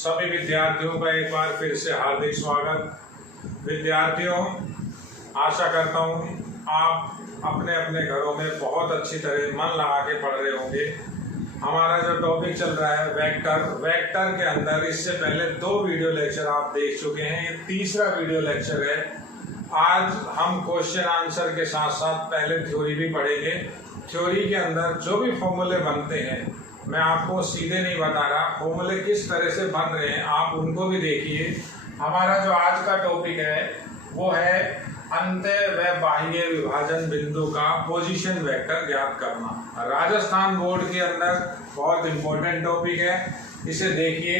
सभी विद्यार्थियों का एक बार फिर से हार्दिक स्वागत। विद्यार्थियों, आशा करता हूँ आप अपने अपने घरों में बहुत अच्छी तरह मन लगा के पढ़ रहे होंगे। हमारा जो टॉपिक चल रहा है वेक्टर के अंदर इससे पहले 2 वीडियो लेक्चर आप देख चुके हैं, ये तीसरा वीडियो लेक्चर है। आज हम क्वेश्चन आंसर के साथ साथ पहले थ्योरी भी पढ़ेंगे। थ्योरी के अंदर जो भी फॉर्मूले बनते हैं, मैं आपको सीधे नहीं बता रहा, फॉर्मूले किस तरह से बन रहे हैं आप उनको भी देखिए। हमारा जो आज का टॉपिक है वो है अंत्य व बाह्य विभाजन बिंदु का पोजीशन वेक्टर ज्ञात करना। राजस्थान बोर्ड के अंदर बहुत इंपॉर्टेंट टॉपिक है, इसे देखिए।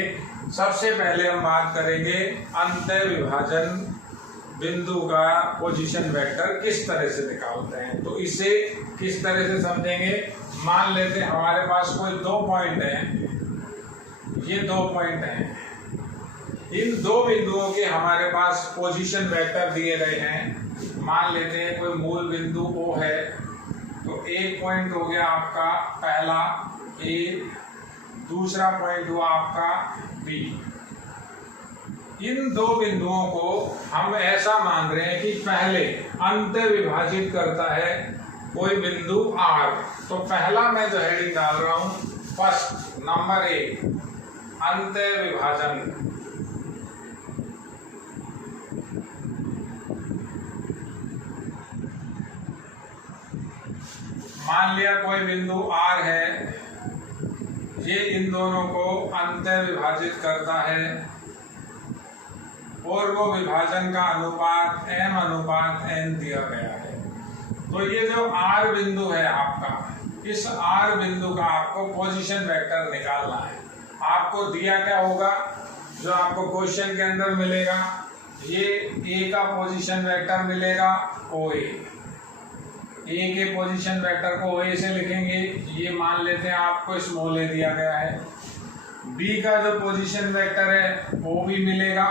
सबसे पहले हम बात करेंगे अंत्य विभाजन बिंदु का पोजीशन वेक्टर किस तरह से निकालते हैं। तो इसे किस तरह से समझेंगे, मान लेते हैं हमारे पास कोई 2 पॉइंट हैं, ये 2 पॉइंट हैं। इन 2 बिंदुओं के हमारे पास पोजीशन वेक्टर दिए गए हैं। मान लेते हैं कोई मूल बिंदु O है, तो एक पॉइंट हो गया आपका पहला A, दूसरा पॉइंट हुआ आपका B। इन 2 बिंदुओं को हम ऐसा मान रहे हैं कि पहले अंत्य विभाजित करता है कोई बिंदु R। तो पहला मैं जो हेडिंग डाल रहा हूं, फर्स्ट नंबर 1 अंत्य विभाजन। मान लिया कोई बिंदु R है, ये इन दोनों को अंत्य विभाजित करता है और वो विभाजन का अनुपात M/N दिया गया है। तो ये जो R बिंदु है आपका, इस R बिंदु का आपको पोजीशन वेक्टर निकालना है। आपको दिया क्या होगा, जो आपको क्वेश्चन के अंदर मिलेगा, ये A का पोजीशन वेक्टर मिलेगा OA। A के पोजीशन वेक्टर को OA से लिखेंगे, ये मान लेते हैं आपको स्मॉल a दिया गया है। B का जो पोजीशन वेक्टर है वो भी मिलेगा,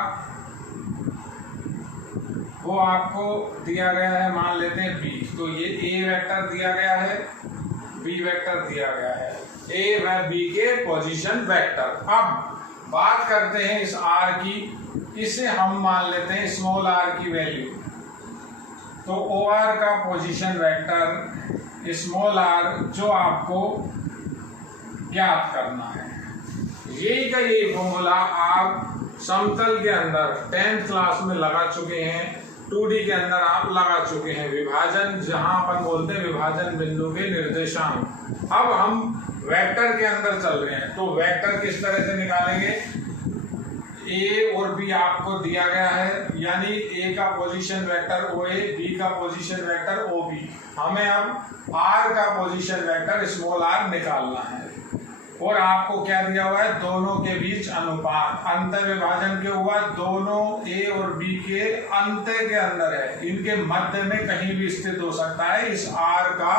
वो आपको दिया गया है, मान लेते हैं B। तो ये A वेक्टर दिया गया है, B वेक्टर दिया गया है, A व B के पोजीशन वेक्टर। अब बात करते हैं इस R की, इसे हम मान लेते हैं स्मॉल r की वैल्यू। तो OR का पोजीशन वेक्टर स्मॉल r जो आपको ज्ञात करना है, यही का यही फॉर्मूला आप समतल के अंदर 10th क्लास में लगा चुके हैं, 2D के अंदर आप लगा चुके हैं। विभाजन, जहां अपन बोलते हैं विभाजन बिंदु के निर्देशांक। अब हम वेक्टर के अंदर चल रहे हैं, तो वेक्टर किस तरह से निकालेंगे। A और B आपको दिया गया है, यानी A का पोजीशन वेक्टर OA, B का पोजीशन वेक्टर OB। हमें अब R का पोजीशन वेक्टर स्मॉल r निकालना है। और आपको क्या दिया हुआ है, दोनों के बीच अनुपात। अंतर विभाजन के हुआ दोनों A और B के अंतर के अंदर है, इनके मध्य में कहीं भी स्थित हो सकता है। इस R का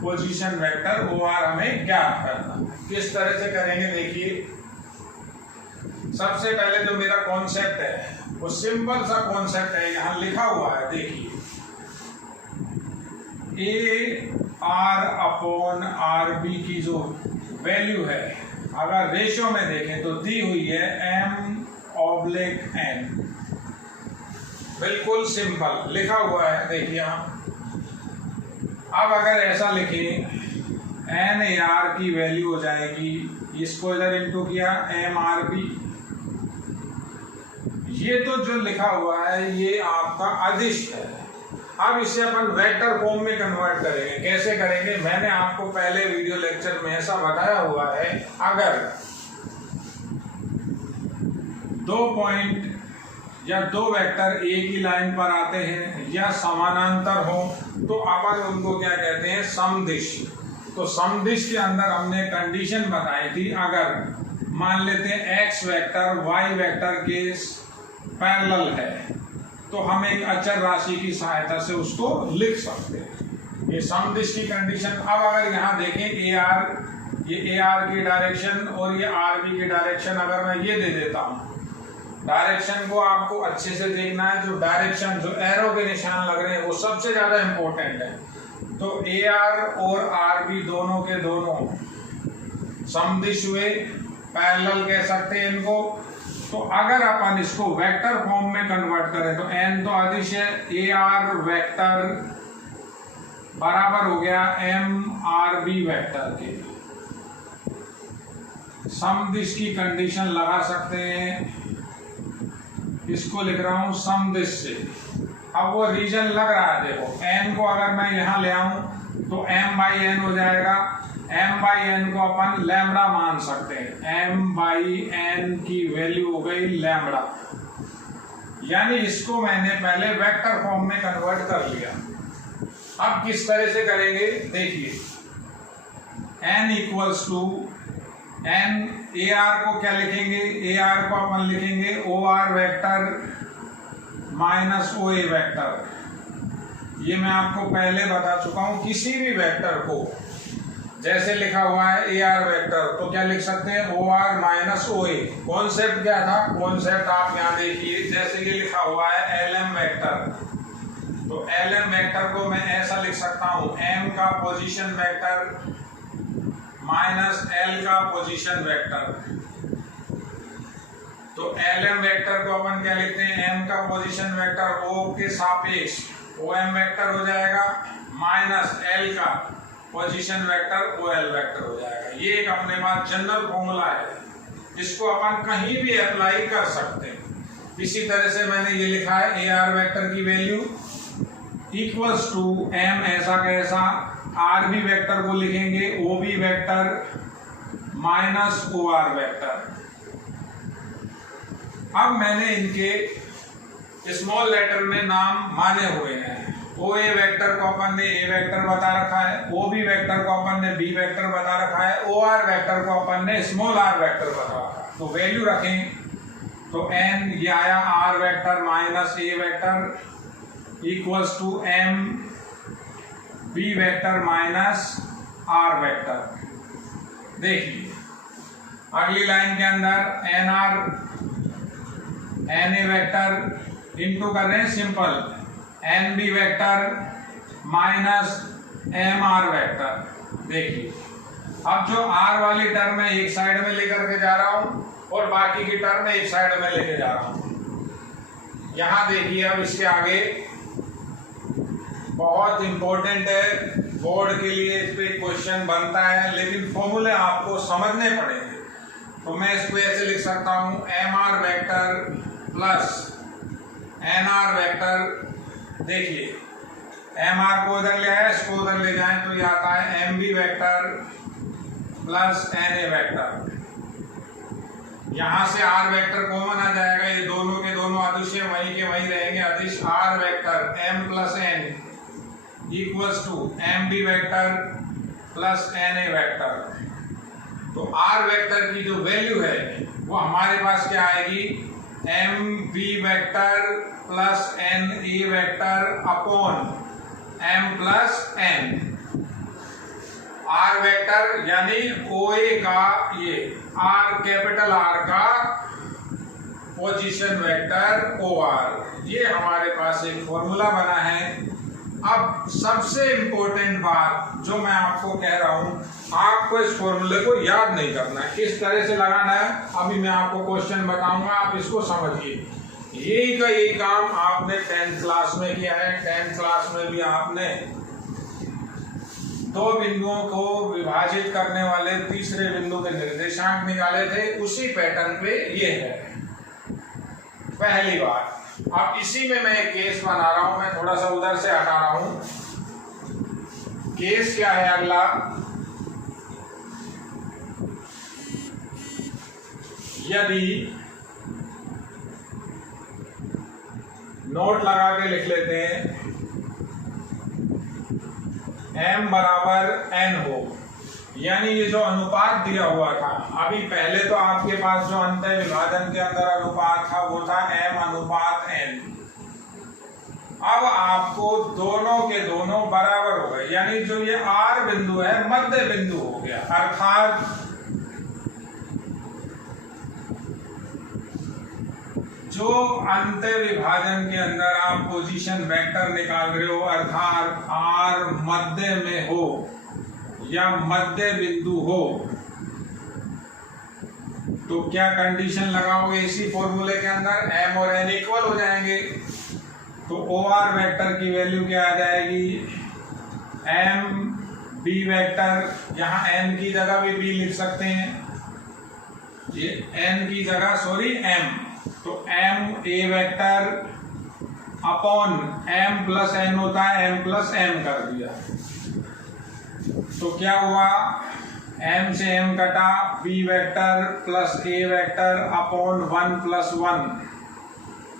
पोजीशन वेक्टर OR हमें ज्ञात करना। किस तरह से करेंगे देखिए। सबसे पहले जो मेरा कॉन्सेप्ट है वो सिंपल सा कॉन्सेप्ट है, यहां लिखा हुआ है, देखिए। AR/RB की जो वैल्यू है, अगर रेशियो में देखें तो दी हुई है M/N। बिल्कुल सिंपल लिखा हुआ है, देखिए आप। अब अगर ऐसा लिखें, NAR की वैल्यू हो जाएगी, इसको इधर इंटू किया MRB। ये तो जो लिखा हुआ है ये आपका अदिश है। अब इसे अपन वेक्टर फॉर्म में कन्वर्ट करेंगे। कैसे करेंगे, मैंने आपको पहले वीडियो लेक्चर में ऐसा बताया हुआ है। अगर 2 पॉइंट या 2 वेक्टर एक ही लाइन पर आते हैं या समानांतर हो, तो अपन उनको क्या कहते हैं, समदिश। तो समदिश के अंदर हमने कंडीशन बताई थी, अगर मान लेते हैं x वेक्टर y वेक्टर के पैरेलल है, तो हम एक अचर राशि की सहायता से उसको लिख सकते हैं। ये समदिश की कंडीशन। अब अगर यहाँ देखें AR, ये AR की डायरेक्शन और ये RB की डायरेक्शन, अगर मैं ये दे देता हूँ, डायरेक्शन को आपको अच्छे से देखना है। जो डायरेक्शन, जो एरो के निशान लग रहे हैं वो सबसे ज्यादा इंपॉर्टेंट है। तो AR और RB दोनों के दोनों समदिश हुए, पैरेलल कह सकते हैं इनको। तो अगर अपन इसको वेक्टर फॉर्म में कन्वर्ट करें तो n तो अदिश है, AR वेक्टर बराबर हो गया MRB वेक्टर के। समदिश की कंडीशन लगा सकते हैं, इसको लिख रहा हूं समदिश से। अब वो रीजन लग रहा है, देखो n को अगर मैं यहां ले आऊं तो m/n हो जाएगा। m/n को अपन लैम्बडा मान सकते हैं, m/n की वैल्यू हो गई लैम्बडा, यानी इसको मैंने पहले वेक्टर फॉर्म में कन्वर्ट कर लिया। अब किस तरह से करेंगे देखिए, n equals to n, AR को क्या लिखेंगे, AR को अपन लिखेंगे OR vector minus OA vector. ये मैं आपको पहले बता चुका हूं, किसी भी वेक्टर को जैसे लिखा हुआ है AR वेक्टर तो क्या लिख सकते हैं OR माइनस OA। कॉन्सेप्ट क्या था, कॉन्सेप्ट आप यहाँ देखिए, जैसे ये लिखा हुआ है LM वेक्टर, तो LM वेक्टर को मैं ऐसा लिख सकता हूं, M का पोजीशन वेक्टर माइनस L का पोजीशन वेक्टर। तो LM वेक्टर को अपन क्या लिखते हैं, M का पोजीशन वेक्टर O के सापेक्ष OM वेक्टर हो जाएगा, माइनस L का पोजीशन वेक्टर OL वेक्टर हो जाएगा। ये एक अपने पास जनरल फॉर्मूला है, इसको अपन कहीं भी अप्लाई कर सकते हैं। इसी तरह से मैंने ये लिखा है AR वेक्टर की वैल्यू इक्वल्स टू M ऐसा कैसा, RB वेक्टर को लिखेंगे OB vector minus OR vector. अब मैंने इनके स्मॉल लेटर में नाम माने हुए हैं। OA वेक्टर को अपन ने A वेक्टर बता रखा है, OB वेक्टर को अपन ने B वेक्टर बता रखा है, OR वेक्टर को अपन ने स्मॉल r वेक्टर बता रखा है। तो वैल्यू रखें तो n ये आया R vector minus A vector equals to M B vector minus R vector. देखिए अगली लाइन के अंदर NA वेक्टर इंटू कर रहे हैं simple NB vector minus MR vector. देखिए अब जो R वाली टर्म है एक साइड में लेकर के जा रहा हूं और बाकी की टर्म एक साइड में लेके जा रहा हूं। यहां देखिए अब इसके आगे बहुत इंपॉर्टेंट है, बोर्ड के लिए इस पे क्वेश्चन बनता है, लेकिन फॉर्मूले आपको समझने पड़ेंगे। तो मैं इसको ऐसे लिख सकता हूं MR vector plus NR vector. देखिए MR को उधर ले आया, इसको उधर ले जाएं तो ये आता है MB vector plus NA vector. यहां से R वेक्टर कॉमन आ जाएगा, ये दोनों के दोनों अदिश वहीं के वहीं रहेंगे। अदिश R vector M plus N equals to MB vector plus NA vector. तो R वेक्टर की जो वैल्यू है वो हमारे पास क्या आएगी, MB vector plus NA vector upon M plus N। R vector यानी OA का ये R कैपिटल R का पोजीशन वेक्टर OR, ये हमारे पास एक फॉर्मूला बना है। अब सबसे इंपॉर्टेंट बात जो मैं आपको कह रहा हूं, आपको इस फॉर्मूले को याद नहीं करना है, किस तरह से लगाना है अभी मैं आपको क्वेश्चन बताऊंगा, आप इसको समझिए। यही का यही काम आपने 10th क्लास में किया है। 10th क्लास में भी आपने दो बिंदुओं को विभाजित करने वाले तीसरे बिंदु के निर्देशांक निकाले थे, उसी पैटर्न पे ये है पहली बार। अब इसी में मैं एक केस बना रहा हूं, मैं थोड़ा सा उधर से हटा रहा हूं। केस क्या है अगला, यदि नोट लगा के लिख लेते हैं M बराबर N हो, यानी ये जो अनुपात दिया हुआ था अभी पहले, तो आपके पास जो अंतः विभाजन के अंदर अनुपात था वो था M अनुपात N। अब आपको दोनों के दोनों बराबर हो गए, यानी जो ये R बिंदु है मध्य बिंदु हो गया, अर्थात जो अंतः विभाजन के अंदर आप पोजीशन वेक्टर निकाल रहे हो, अर्थात R मध्य में हो या मध्य बिंदु हो, तो क्या कंडीशन लगाओगे इसी फॉर्मूले के अंदर, m और n इक्वल हो जाएंगे। तो OR वेक्टर की वैल्यू क्या आ जाएगी, m b वेक्टर, यहाँ n की जगह भी b लिख सकते हैं, ये n की जगह सॉरी m, तो m a vector upon m plus n होता है, m प्लस m कर दिया। तो क्या हुआ, m से m कटा, b vector plus a vector upon 1 plus 1,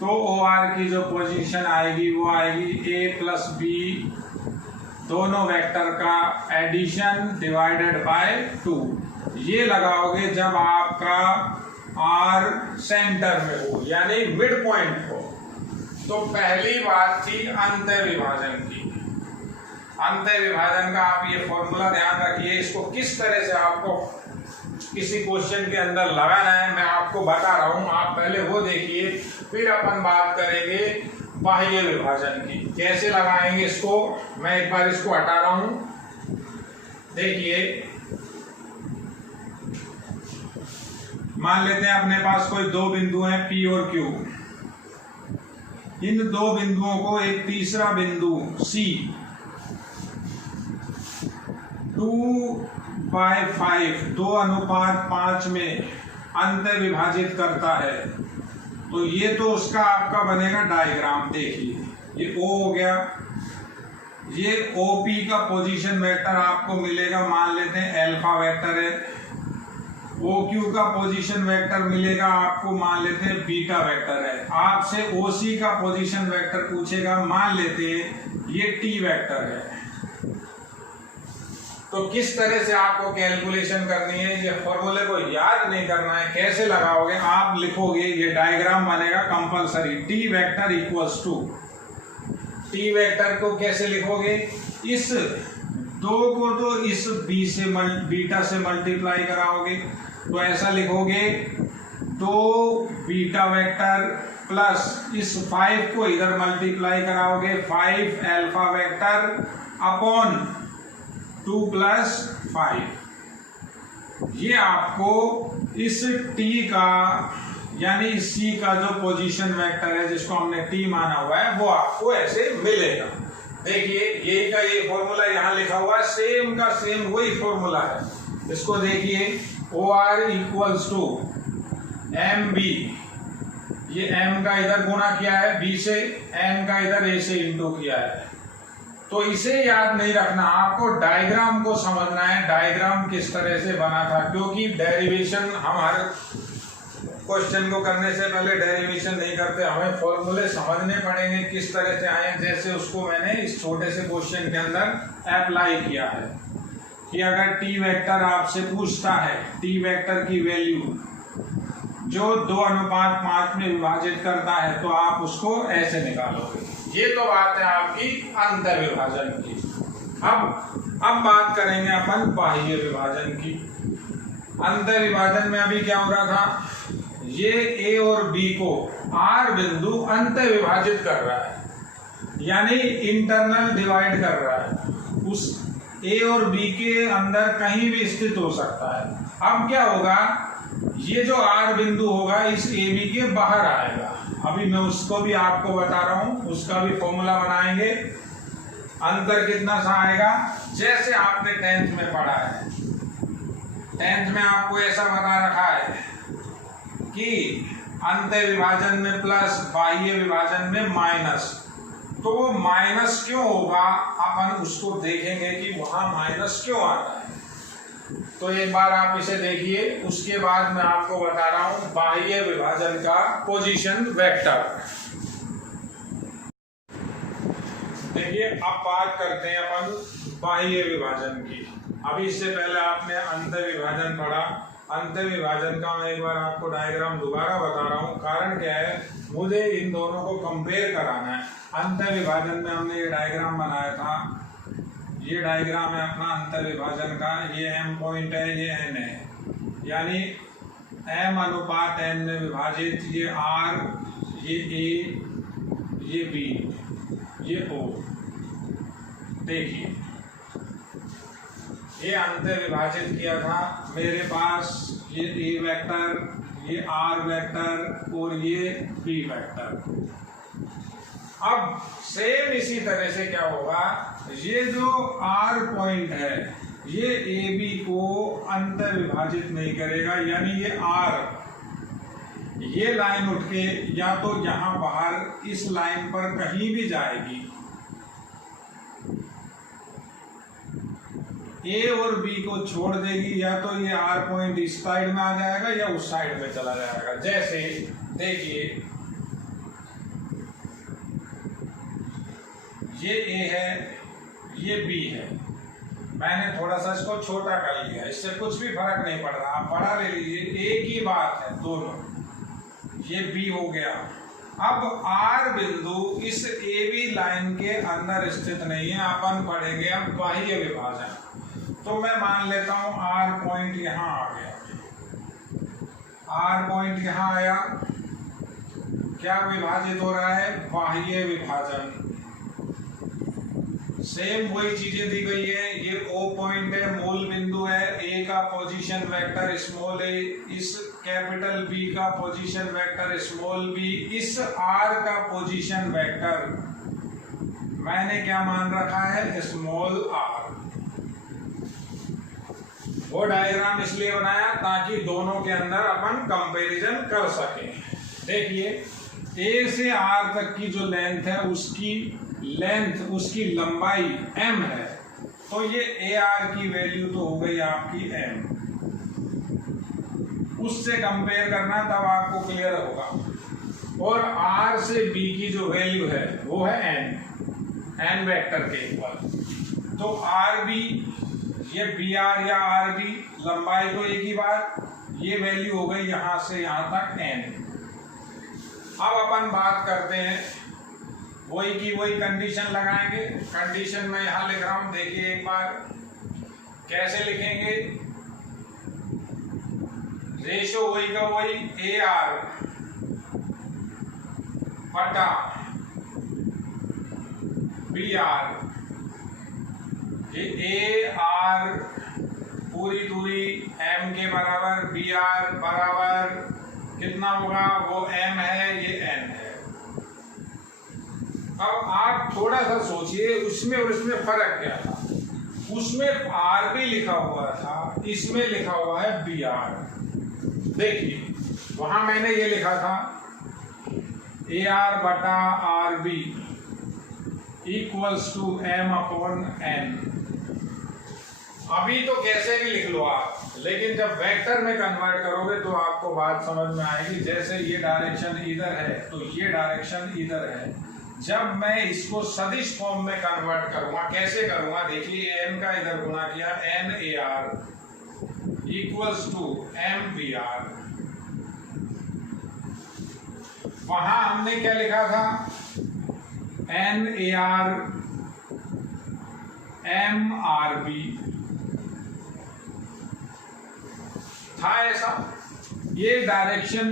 तो OR की जो पोजीशन आएगी वो आएगी a प्लस b दोनों वेक्टर का एडिशन डिवाइडेड बाय 2। ये लगाओगे जब आपका R सेंटर में हो यानी मिड पॉइंट हो। तो पहली बात थी अंतः विभाजन की। अंतः विभाजन का आप ये फॉर्मूला ध्यान रखिए, इसको किस तरह से आपको किसी क्वेश्चन के अंदर लगाना है मैं आपको बता रहा हूं, आप पहले वो देखिए, फिर अपन बात करेंगे बाह्य विभाजन की, कैसे लगाएंगे इसको। मैं एक बार इसको हटा रहा हूं, देखिए मान लेते हैं अपने पास कोई दो बिंदु हैं P और Q, इन दो बिंदुओं को एक तीसरा बिंदु C 2/5 2:5 में अंतः विभाजित करता है। तो ये तो उसका आपका बनेगा डायग्राम। देखिए ये O हो गया, ये OP का पोजीशन वेक्टर आपको मिलेगा, मान लेते हैं अल्फा वेक्टर है। OQ का पोजीशन वेक्टर मिलेगा आपको, मान लेते हैं बीटा वेक्टर है। आपसे OC का पोजीशन वेक्टर पूछेगा, मान लेते हैं ये T वेक्टर है। तो किस तरह से आपको कैलकुलेशन करनी है, ये फॉर्मूले को याद नहीं करना है, कैसे लगाओगे आप लिखोगे, ये डायग्राम बनेगा compulsory. T vector equals to, T vector को कैसे लिखोगे, इस दो को तो इस बीटा से मल्टीप्लाई कराओगे, तो ऐसा लिखोगे 2 बीटा वेक्टर प्लस इस 5 को इधर मल्टीप्लाई कराओगे 5 अल्फा वेक्टर अपॉन 2 प्लस 5। ये आपको इस T का यानी C का जो पोजीशन वेक्टर है जिसको हमने T माना हुआ है वो आपको ऐसे मिलेगा। देखिए ये का ये फॉर्मूला यहाँ लिखा हुआ है, सेम का सेम वही फॉर्मूला है। इसको देखिए OR इक्वल्स टू MB, ये M का इधर गुणा किया है B से, N का इधर A से इंटू किया है। तो इसे याद नहीं रखना, आपको डायग्राम को समझना है, डायग्राम किस तरह से बना था, क्योंकि डेरिवेशन हमारे क्वेश्चन को करने से पहले डेरिवेशन नहीं करते, हमें फॉर्मूले समझने पड़ेंगे किस तरह से आए, जैसे उसको मैंने इस छोटे से क्वेश्चन के अंदर अप्लाई किया है कि अगर T वेक्टर आपसे पूछता है, T वेक्टर की वैल्यू जो 2:5 में विभाजित करता है, तो आप उसको ऐसे निकालोगे। ये तो बात है आपकी अंतर विभाजन की। अब बात करेंगे अपन बाह्य विभाजन की। अंतर विभाजन में अभी क्या हो रहा था, ये A और B को R बिंदु अंतर विभाजित कर रहा है, यानी इंटरनल डिवाइड कर रहा है, उस A और B के अंदर कहीं भी स्थित हो सकता है। अब क्या होगा, ये जो R बिंदु होगा इस AB के बाहर आएगा। अभी मैं उसको भी आपको बता रहा हूं, उसका भी फॉर्मूला बनाएंगे। अंतर कितना सा आएगा, जैसे आपने 10th में पढ़ा है, 10th में आपको ऐसा बता रखा है कि अंतर विभाजन में प्लस, बाह्य विभाजन में माइनस। तो वो माइनस क्यों होगा, अपन उसको देखेंगे कि वहां माइनस क्यों आता है। तो एक बार आप इसे देखिए, उसके बाद मैं आपको बता रहा हूं बाह्य विभाजन का पोजीशन वेक्टर। देखिए अब बात करते हैं अपन बाह्य विभाजन की। अभी इससे पहले आपने अंतर विभाजन पढ़ा, अंतर विभाजन का मैं एक बार आपको डायग्राम दोबारा बता रहा हूँ। कारण क्या है, मुझे इन दोनों को कंपेयर कराना है। अंतर विभाजन में हमने ये डायग्राम बनाया था, ये डायग्राम है अपना अंतर विभाजन का, ये M पॉइंट है, ये N है, यानी M/N में विभाजित, ये R, ये A, ये B, ये O। देखिए ये अंतर विभाजित किया था, मेरे पास ये ए वेक्टर, ये आर वेक्टर और ये बी वेक्टर। अब सेम इसी तरह से क्या होगा, ये जो आर पॉइंट है ये ए बी को अंतर विभाजित नहीं करेगा, यानी ये आर, ये लाइन उठ के या तो यहां बाहर इस लाइन पर कहीं भी जाएगी, ए और बी को छोड़ देगी, या तो ये आर पॉइंट इस साइड में आ जाएगा या उस साइड में चला जाएगा। जैसे देखिए ये ए है, ये बी है, मैंने थोड़ा सा इसको छोटा कर लिया, इससे कुछ भी फर्क नहीं पड़ रहा, आप बड़ा ले लीजिए, एक ही बात है दोनों। ये बी हो गया। अब आर बिंदु इस ए बी लाइन के अंदर स्थित नहीं है, अपन पढ़ेंगे अब बाह्य विभाजन। तो मैं मान लेता हूं आर पॉइंट यहां आ गया, आर पॉइंट यहां आया, क्या विभाजित हो रहा है, बाह्य विभाजन। सेम वही चीजें दी गई है, ये ओ पॉइंट है, मूल बिंदु है, ए का पोजीशन वेक्टर स्मॉल ए, इस कैपिटल बी का पोजीशन वेक्टर स्मॉल बी, इस आर का पोजीशन वेक्टर मैंने क्या मान रखा है, स्मॉल आर। वो डायग्राम इसलिए बनाया ताकि दोनों के अंदर अपन कंपैरिजन कर सकें। देखिए ए से आर तक की जो लेंथ है उसकी लेंथ, उसकी लंबाई m है, तो ये ए आर की वैल्यू तो हो गई आपकी m, उससे कंपेयर करना तब आपको क्लियर होगा। और r से b की जो वैल्यू है वो है n वेक्टर के ऊपर, तो आर बी, ये बी आर या आर बी लंबाई तो एक ही बात, ये वैल्यू हो गई यहां से यहां तक n। अब अपन बात करते हैं, वही की वही कंडीशन लगाएंगे। कंडीशन में यहां लिख रहा हूं, देखिए एक बार कैसे लिखेंगे, रेशो वही का वही, ए आर बटा बी आर, ये ए आर पूरी पूरी एम के बराबर, बी आर बराबर कितना होगा, वो एम है, ये एन है। अब आप थोड़ा सा सोचिए उसमें और इसमें फर्क क्या था, उसमें आर बी लिखा हुआ था, इसमें लिखा हुआ है बी आर। देखिए वहां मैंने ये लिखा था ए आर बटा R B equals to M upon N. अभी तो कैसे भी लिख लो आप, लेकिन जब वेक्टर में कन्वर्ट करोगे तो आपको बात समझ में आएगी। जैसे ये डायरेक्शन इधर है तो ये डायरेक्शन इधर है, जब मैं इसको सदिश फॉर्म में कन्वर्ट करूंगा, कैसे करूंगा, देखिए एन का इधर गुणा किया, N A R equals to M B R. वहां हमने क्या लिखा था, N A R M R B था ऐसा। ये डायरेक्शन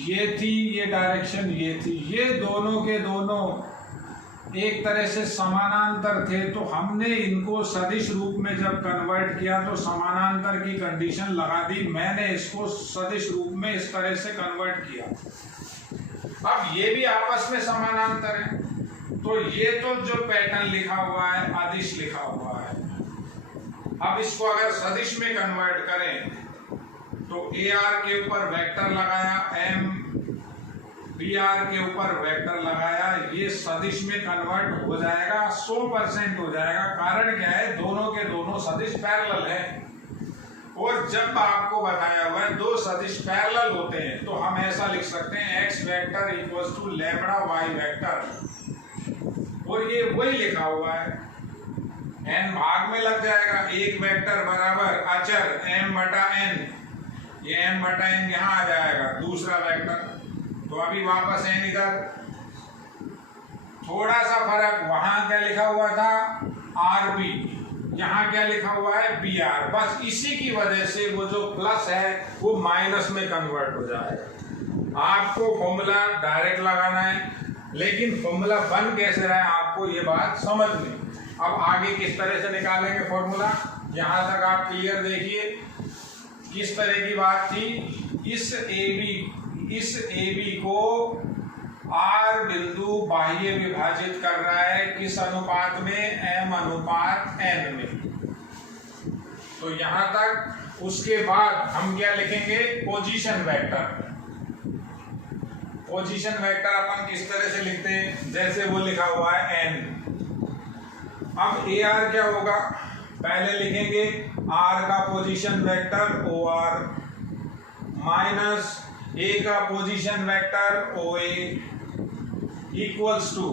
ये थी, ये डायरेक्शन ये थी, ये दोनों के दोनों एक तरह से समानांतर थे, तो हमने इनको सदिश रूप में जब कन्वर्ट किया तो समानांतर की कंडीशन लगा दी। मैंने इसको सदिश रूप में इस तरह से कन्वर्ट किया। अब ये भी आपस में समानांतर है, तो ये तो जो पैटर्न लिखा हुआ है अदिश लिखा हुआ है। अब इसको अगर सदिश में कन्वर्ट करें तो ए आर के ऊपर वेक्टर लगाया, एम बी आर के ऊपर वेक्टर लगाया, ये सदिश में कन्वर्ट हो जाएगा, 100% हो जाएगा। कारण क्या है, दोनों के दोनों सदिश पैरेलल हैं। और जब आपको बताया हुआ है दो सदिश पैरेलल होते हैं तो हम ऐसा लिख सकते हैं x vector equals to lambda y vector, और ये वही लिखा हुआ है, एन भाग में लग जाएगा, एक वेक्टर बराबर अचर एम बटा एन, ये एम बटा एन यहां आ जाएगा, दूसरा वेक्टर। तो अभी वापस एन इधर, थोड़ा सा फर्क, वहां क्या लिखा हुआ था आर बी, यहाँ क्या लिखा हुआ है बी आर, बस इसी की वजह से वो जो प्लस है वो माइनस में कन्वर्ट हो जाएगा। आपको फॉर्मूला डायरेक्ट लगाना है, लेकिन फॉर्मूला बन कैसे रहा है आपको ये बात समझ में। अब आगे किस तरह से निकालेंगे फॉर्मूला, यहाँ तक आप क्लियर देखिए किस तरह की बात थी। इस AB को R बिंदु बाह्य विभाजित कर रहा है किस अनुपात में, M अनुपात N में। तो यहाँ तक। उसके बाद हम क्या लिखेंगे, पोजीशन वेक्टर। पोजीशन वेक्टर अपन किस तरह से लिखते हैं, जैसे वो लिखा हुआ है N। अब AR क्या होगा, पहले लिखेंगे R का position vector OR minus A का position vector OA equals to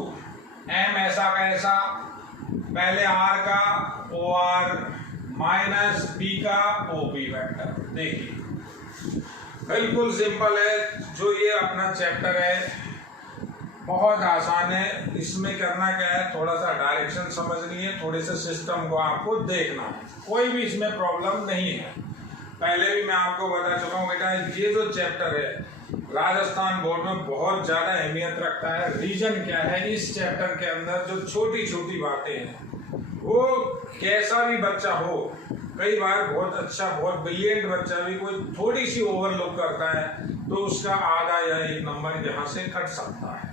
M ऐसा कैसा, पहले R का OR माइनस B का OB वेक्टर। देखिए बिल्कुल सिंपल है, जो ये अपना चैप्टर है बहुत आसान है। इसमें करना क्या है, थोड़ा सा डायरेक्शन समझनी है, थोड़े से सिस्टम को आपको देखना है, कोई भी इसमें प्रॉब्लम नहीं है। पहले भी मैं आपको बता चुका हूँ बेटा, ये जो चैप्टर है राजस्थान बोर्ड में बहुत ज्यादा अहमियत रखता है। रीजन क्या है, इस चैप्टर के अंदर जो छोटी छोटी बातें हैं वो कैसा भी बच्चा हो, कई बार बहुत अच्छा बहुत ब्रिलियंट बच्चा भी कोई थोड़ी सी ओवरलुक करता है तो उसका आधा या एक नंबर यहाँ से कट सकता है।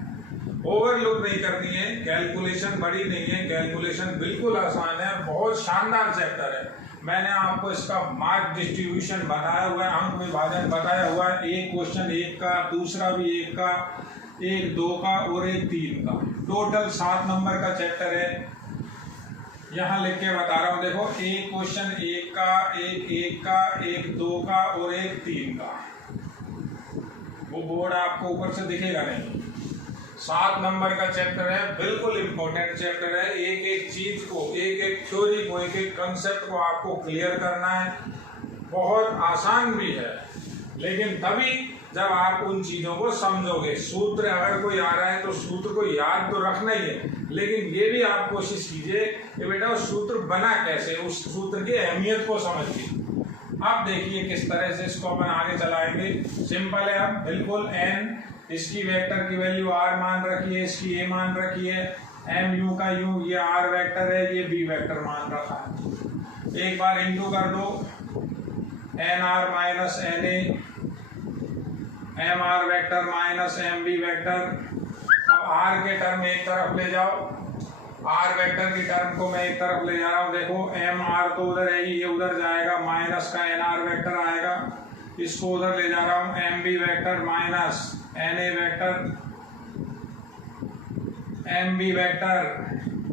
ओवरलुक नहीं करनी है, कैलकुलेशन बड़ी नहीं है, कैलकुलेशन बिल्कुल आसान है, बहुत शानदार चैप्टर है। मैंने आपको इसका मार्क डिस्ट्रीब्यूशन बताया हुआ है, अंक विभाजन बताया हुआ है। एक क्वेश्चन 1 का, दूसरा भी 1 का, एक 2 का और एक 3 का, टोटल 7 नंबर का चैप्टर है। यहाँ लिख के बता रहा हूँ, देखो एक क्वेश्चन 1 का, एक 1 का, एक 2 का और एक 3 का। वो बोर्ड आपको ऊपर से दिखेगा नहीं। 7 नंबर का चैप्टर है, बिल्कुल इम्पोर्टेंट चैप्टर है। एक एक चीज को, एक एक थ्योरी को, एक एक कंसेप्ट को आपको क्लियर करना है। बहुत आसान भी है, लेकिन तभी जब आप उन चीजों को समझोगे। सूत्र अगर कोई आ रहा है तो सूत्र को याद तो रखना ही है, लेकिन ये भी आप कोशिश कीजिए कि बेटा उस सूत्र बना कैसे, उस सूत्र की अहमियत को समझिए। अब देखिए किस तरह से इसको अपन आगे चलाएंगे। सिंपल है, अब बिल्कुल n, इसकी वेक्टर की वैल्यू r मान रखिए, इसकी a मान रखिए, m u का u, ये r वेक्टर है, ये b वेक्टर मान रखा है। एक बार इंटू कर दो, nr minus na, mr vector minus mb vector. अब r के टर्म एक तरफ ले जाओ, r वेक्टर की टर्म को मैं एक तरफ ले जा रहा हूँ। देखो mr तो उधर है ही, ये उधर जाएगा, माइनस का nr वेक्टर आएगा, इसको उधर ले जा रहा हूँ। mb vector minus na vector, mb vector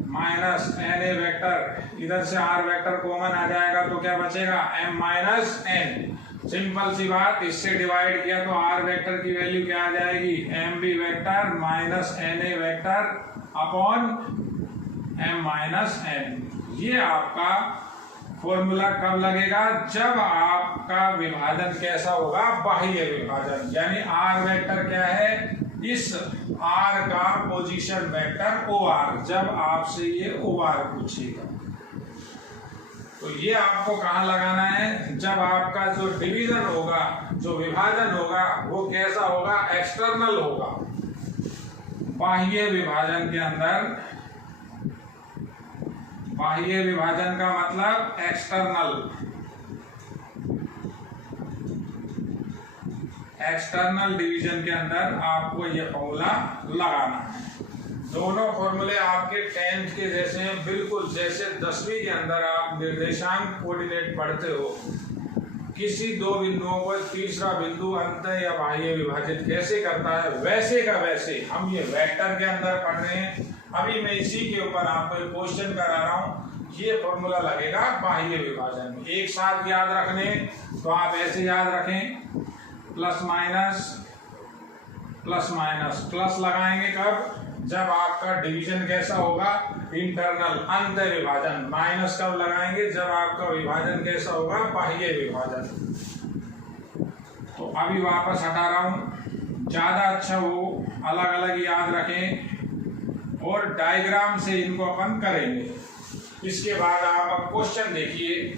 minus na vector, इधर से r वेक्टर कॉमन आ जाएगा तो क्या बचेगा, m माइनस n। सिंपल सी बात, इससे डिवाइड किया तो r वेक्टर की वैल्यू क्या आ जाएगी, mb vector minus na vector upon m minus n। ये आपका फॉर्मूला कब लगेगा, जब आपका विभाजन कैसा होगा, बाह्य विभाजन। यानी r वेक्टर क्या है, इस r का पोजीशन वेक्टर OR, जब आपसे ये OR पूछेगा तो ये आपको कहाँ लगाना है, जब आपका जो डिवीजन होगा, जो विभाजन होगा वो कैसा होगा, एक्सटर्नल होगा। बाह्य विभाजन के अंदर, बाह्य विभाजन का मतलब एक्सटर्नल, एक्सटर्नल डिवीजन के अंदर आपको ये फॉर्मूला लगाना है। दोनों फॉर्मूले आपके 10th के जैसे हैं, बिल्कुल जैसे 10वीं के अंदर आप निर्देशांक कोऑर्डिनेट पढ़ते हो, किसी दो बिंदुओं को तीसरा बिंदु अंतः या बाह्य विभाजित कैसे करता है, वैसे का वैसे हम ये वेक्टर के अंदर पढ़ रहे हैं। अभी मैं इसी के ऊपर आपको एक क्वेश्चन करा रहा हूँ, ये फॉर्मूला लगेगा बाह्य विभाजन में। एक साथ याद रखने तो आप ऐसे याद रखें, plus minus plus minus, plus लगाएंगे कब, जब आपका डिवीजन कैसा होगा, इंटरनल अंत विभाजन। माइनस कब लगाएंगे, जब आपका विभाजन कैसा होगा, बाह्य विभाजन। तो अभी वापस हटा रहा हूं, ज्यादा अच्छा हो अलग अलग याद रखें और डायग्राम से इनको अपन करेंगे। इसके बाद आप अब क्वेश्चन देखिए।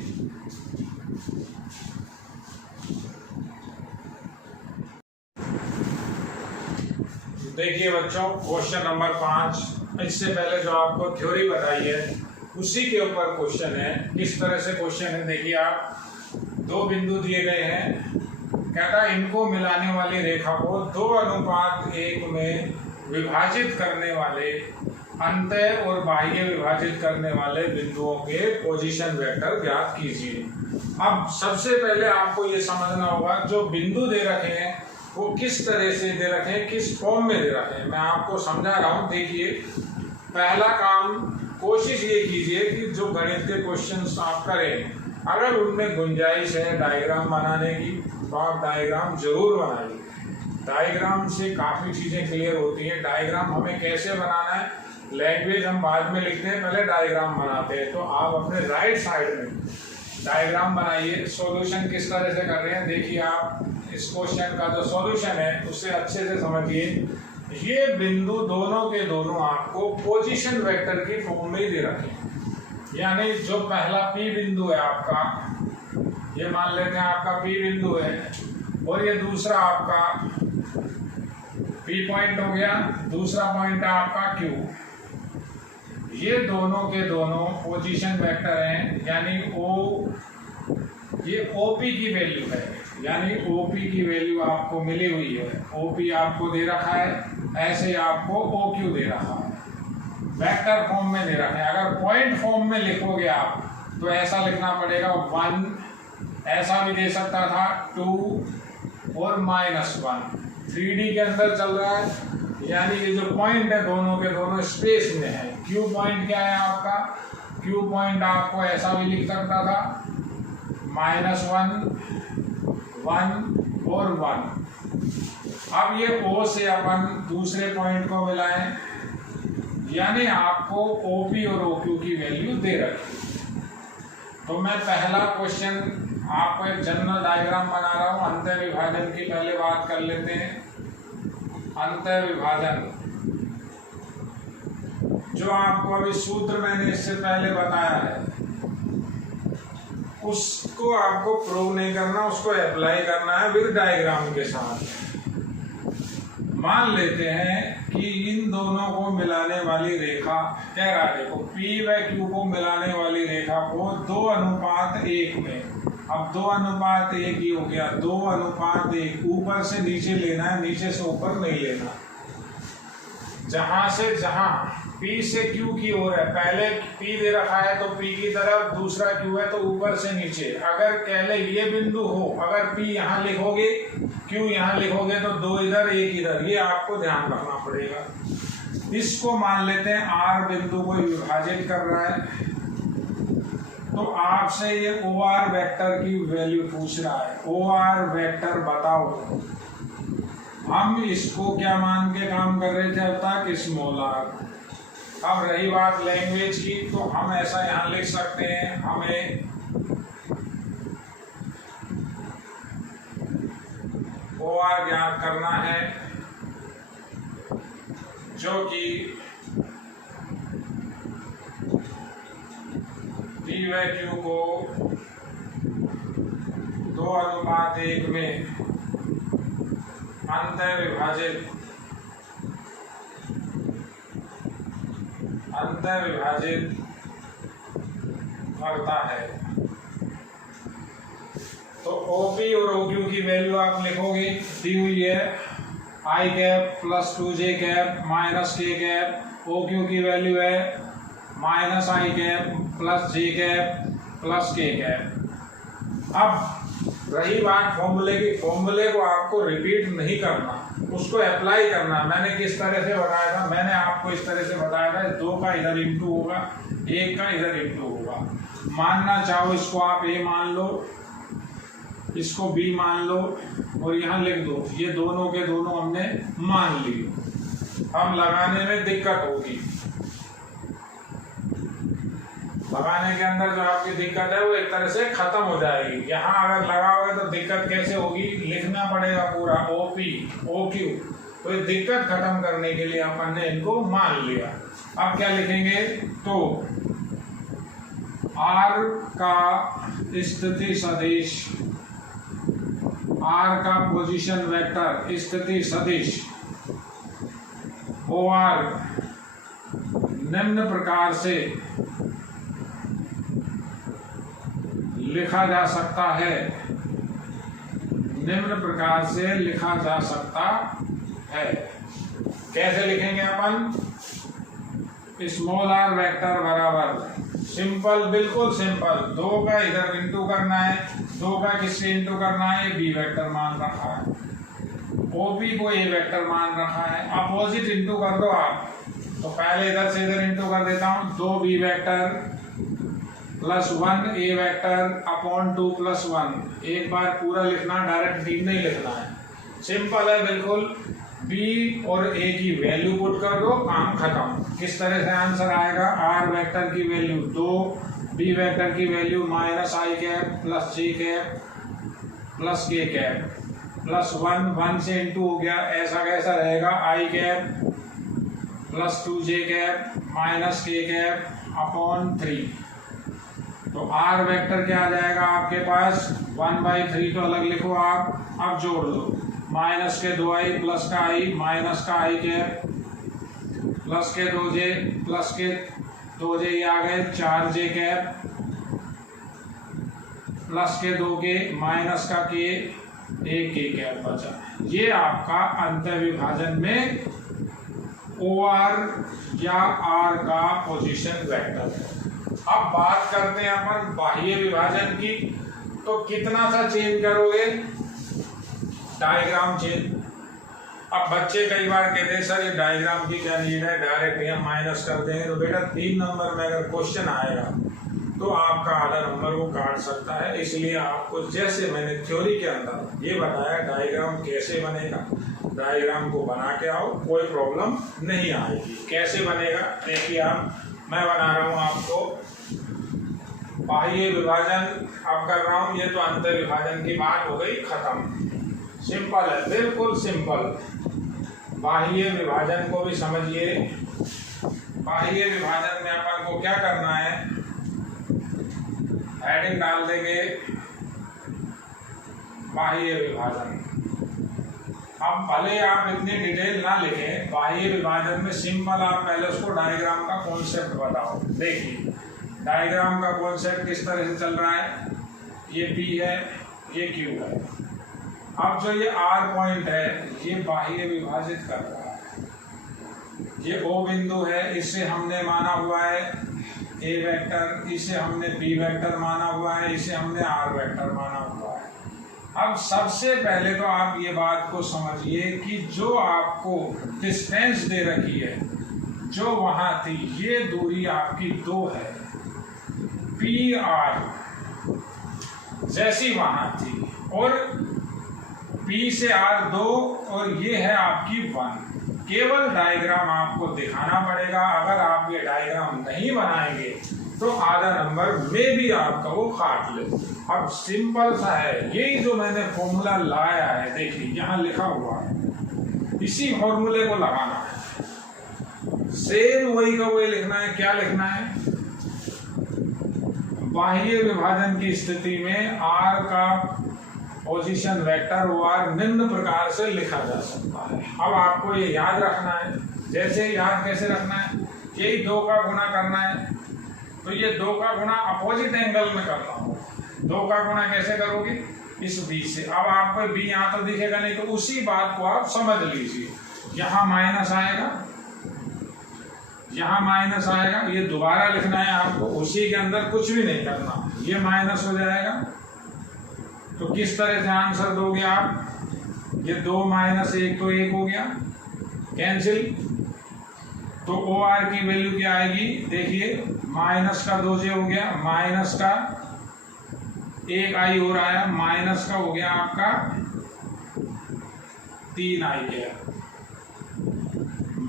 देखिए बच्चों, क्वेश्चन नंबर 5। इससे पहले जो आपको थ्योरी बताई है उसी के ऊपर क्वेश्चन है। किस तरह से क्वेश्चन है देखिए आप, दो बिंदु दिए गए हैं, कहता है इनको मिलाने वाली रेखा को 2:1 में विभाजित करने वाले अंतः और बाह्य विभाजित करने वाले बिंदुओं के पोजीशन वेक्टर ज्ञात कीजिए। अब सबसे पहले आपको ये समझना होगा जो बिंदु दे रखे हैं वो किस तरह से दे रखे हैं, किस फॉर्म में दे रखे हैं। मैं आपको समझा रहा हूँ। देखिए, पहला काम कोशिश ये कीजिए कि जो गणित के क्वेश्चंस आप करें, अगर उनमें गुंजाइश है डायग्राम बनाने की तो आप डायग्राम जरूर बनाइए। डायग्राम से काफ़ी चीज़ें क्लियर होती हैं। डायग्राम हमें कैसे बनाना है, लैंग्वेज हम बाद में लिखते हैं, पहले डायग्राम बनाते हैं। तो आप अपने राइट साइड में डायग्राम बनाइए। सॉल्यूशन किस तरह से कर रहे हैं देखिए आप, इस क्वेश्चन का जो सॉल्यूशन है उससे अच्छे से समझिए। ये बिंदु दोनों के दोनों आपको पोजीशन वेक्टर की फॉर्म में ही दे रखे हैं। यानी जो पहला P बिंदु है आपका, ये मान लेते हैं आपका P बिंदु है, और ये दूसरा आपका P पॉइंट हो गया, दूसरा पॉइंट है आपका Q। ये दोनों के दोनों पोजीशन वेक्टर हैं। यानी ये OP की वैल्यू है, यानी OP की वैल्यू आपको मिली हुई है। OP आपको दे रखा है, ऐसे आपको OQ दे रहा है, वेक्टर फॉर्म में दे रखा है। अगर पॉइंट फॉर्म में लिखोगे आप तो ऐसा लिखना पड़ेगा 1, ऐसा भी दे सकता था 2 और -1। 3D के अंदर चल रहा है, यानी ये जो पॉइंट है दोनों के दोनों स्पेस में है। Q पॉइंट क्या है आपका, Q पॉइंट आपको ऐसा भी लिख सकता था -1, 1 और 1। अब ये O से अपन दूसरे पॉइंट को मिलाएं, यानी आपको OP और OQ की वैल्यू दे रखी। तो मैं पहला क्वेश्चन आपको एक जनरल डायग्राम बना रहा हूँ। अंतः विभाजन की पहले बात कर लेते हैं। अंतः विभाजन जो आपको अभी सूत्र मैंने इससे पहले बताया है, उसको आपको प्रूव नहीं करना, उसको अप्लाई करना है विद डायग्राम के साथ। मान लेते हैं कि इन दोनों को मिलाने वाली रेखा, कह रहा है देखो P व Q को मिलाने वाली रेखा को 2:1 में, अब 2:1 ही हो गया। 2:1 ऊपर से नीचे लेना है, नीचे से ऊपर नहीं लेना। जहां से जहां P से Q की ओर है, पहले P दे रखा है तो P की तरफ, दूसरा Q है तो ऊपर से नीचे। अगर कह ले ये बिंदु हो, अगर P यहाँ लिखोगे, Q यहाँ लिखोगे तो 2 इधर 1 इधर, ये आपको ध्यान रखना पड़ेगा। इसको मान लेते हैं R बिंदु को विभाजित कर रहा है, तो आपसे ये OR वेक्टर की वैल्यू पूछ रहा है। OR वेक्टर बताओ। हम इसको क्या मान के काम कर रहे थे अब तक, स्मॉल r। अब रही बात लैंग्वेज की, तो हम ऐसा यहाँ लिख सकते हैं, हमें OR ज्ञात करना है, जो कि P व Q को 2:1 में अंतः विभाजित करता है। तो OP और OQ की वैल्यू आप लिखोगे, दी हुई है I cap + 2j cap -k cap. OQ की वैल्यू है -I cap + j cap + k cap. अब रही बात फॉर्मूले की, फॉर्मूले को आपको रिपीट नहीं करना, उसको अप्लाई करना। मैंने किस तरह से बताया था, मैंने आपको इस तरह से बताया था, 2 का इधर इंटू होगा, 1 का इधर इंटू होगा। मानना चाहो इसको आप A मान लो, इसको B मान लो और यहाँ लिख दो। ये दोनों के दोनों हमने मान लिए। हम लगाने में दिक्कत होगी, लगाने के अंदर जो आपकी दिक्कत है वो एक तरह से खत्म हो जाएगी। यहाँ अगर लगाओगे तो दिक्कत कैसे होगी, लिखना पड़ेगा पूरा OP OQ। तो ये दिक्कत खत्म करने के लिए अपन ने इनको मान लिया। अब क्या लिखेंगे, तो R का स्थिति सदिश, R का पोजीशन वेक्टर स्थिति सदिश OR निम्न प्रकार से लिखा जा सकता है, निम्न प्रकार से लिखा जा सकता है। कैसे लिखेंगे अपन? स्मॉल आर वेक्टर बराबर सिंपल, बिल्कुल सिंपल, 2 का इधर इंटू करना है, 2 का किससे इंटू करना है? बी वेक्टर मान रखा है, ओपी को ए वेक्टर मान रखा है, अपोजिट इंटू कर दो आप। तो पहले इधर से इधर इंटू कर देता हूं, 2 बी वेक्टर प्लस 1 ए वेक्टर अपॉन 2 प्लस 1। एक बार पूरा लिखना, डायरेक्ट डी नहीं लिखना है, सिंपल है बिल्कुल। बी और ए की वैल्यू पुट कर दो, काम खत्म। किस तरह से आंसर आएगा? आर वेक्टर की वैल्यू 2, बी वेक्टर की वैल्यू माइनस आई कैप प्लस जी कैप प्लस के कैप प्लस 1 से इंटू हो गया, ऐसा कैसा रहेगा? आई कैप प्लस 2 जे कैप माइनस के कैप अपॉन 3। तो आर वेक्टर क्या आ जाएगा आपके पास? 1/3 तो अलग लिखो आप, अब जोड़ दो, माइनस के 2i प्लस का i माइनस का i कैप प्लस के 2j प्लस के 2j आ गए 4j कैप प्लस के 2k माइनस का k 1k कैप बचा। ये आपका अंतर विभाजन में OR या R का पोजीशन वेक्टर है। अब बात करते हैं अपन बाह्य विभाजन की। तो कितना सा चेंज करोगे? Diagram change. अब बच्चे कई बार कहते हैं सर ये डायग्राम की क्या नीड है, डायरेक्ट हम माइनस कर देंगे। तो बेटा 3 नंबर में अगर क्वेश्चन आएगा तो आपका आधा नंबर वो काट सकता है। इसलिए आपको जैसे मैंने थ्योरी के अंदर ये बताया डायग्राम कैसे बनेगा, डायग्राम को बना के आओ, कोई प्रॉब्लम नहीं आएगी। कैसे बनेगा देखिए आप, मैं बना रहा हूँ आपको बाह्य विभाजन अब कर रहा हूँ। ये तो अंतर विभाजन की बात हो गई, खत्म, सिंपल है, बिल्कुल सिंपल। बाह्य विभाजन को भी समझिए। बाह्य विभाजन में अपन को क्या करना है? हेडिंग डाल देंगे बाह्य विभाजन। अब भले आप इतनी डिटेल ना लिखें, बाह्य विभाजन में सिंपल आप पहले उसको डायग्राम का कॉन्सेप्ट बताओ। देखिए डायग्राम का कॉन्सेप्ट किस तरह से चल रहा है, ये P है, ये Q है। अब जो ये R पॉइंट है ये बाह्य विभाजित कर रहा है, ये O बिंदु है, इससे हमने माना हुआ है A वेक्टर, इसे हमने B वेक्टर माना हुआ है, इसे हमने R वेक्टर माना हुआ है। अब सबसे पहले तो आप ये बात को समझिए कि जो आपको डिस्टेंस दे रखी है, जो वहां थी, ये दूरी आपकी 2 है, PR जैसी वहां थी, और P से R 2 और ये है आपकी 1। केवल डायग्राम आपको दिखाना पड़ेगा। अगर आप ये डायग्राम नहीं बनाएंगे तो आधा नंबर में भी आपका वो काट ले। अब सिंपल सा है, यही जो मैंने फॉर्मूला लाया है, देखिए यहाँ लिखा हुआ है, इसी फॉर्मूले को लगाना है, सेम वही का वही लिखना है। क्या लिखना है? बाह्य विभाजन की स्थिति में R का पोजीशन वेक्टर OR निम्न प्रकार से लिखा जा सकता है। अब आपको ये याद रखना है। जैसे याद कैसे रखना है? यही 2 का गुणा करना है, तो ये 2 का गुणा अपोजिट एंगल में करना हो। 2 का गुणा कैसे करोगे? इस B से। अब आपको B यहाँ तो दिखेगा नहीं, तो उसी बात को आप समझ लीजिए। यहाँ माइनस आएगा, यहाँ माइनस आएगा, ये दोबारा लिखना है आपको, उसी के अंदर कुछ भी नहीं करना, ये माइनस हो जाएगा। तो किस तरह से आंसर दोगे आप? ये 2 माइनस 1 तो 1 हो गया, कैंसिल। तो OR की वैल्यू क्या आएगी? देखिए माइनस का 2j हो गया, माइनस का 1i हो रहा है, माइनस का हो गया आपका 3i है,